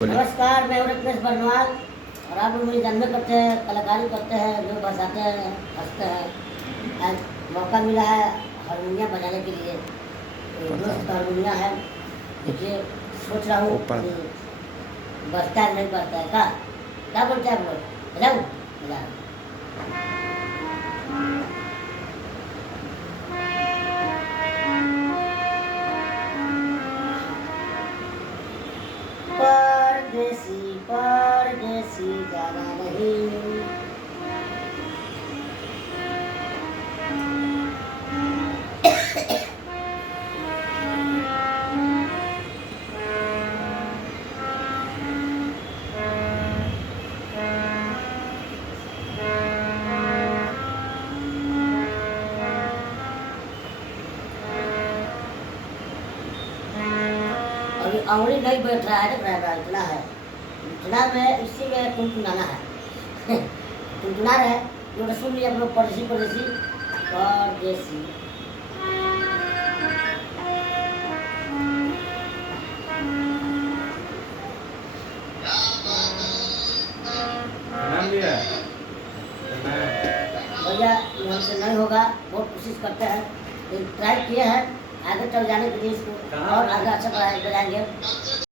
नमस्कार, मैं हूँ रत्नेश बर्नवाल और आप लोग मेरी जन्म करते हैं, कलाकारी करते हैं, लोग हंसाते हैं, हंसते हैं। आज मौका मिला है हारमोनियम बजाने के लिए। तो दोस्त का हारमोनियम है, देखिए सोच रहा हूँ कि बजता है नहीं बजता है क्या बोलते हैं आप लोग? बजाऊँ? बजा परदेसी परदेसी जाना नहीं, अभी अंगुली नहीं बैठ रहा है, इतना है, इतना में इसी में टुनटुनाना है। टुनटुना रहे जो सुन लिया आप लोग, परदेसी परदेसी परदेसी। नाम लिया भैया यहाँ से नहीं होगा, बहुत कोशिश करते हैं, लेकिन ट्राई किए हैं आगे चल जाने के लिए इसको और आगे अच्छा बजाएंगे।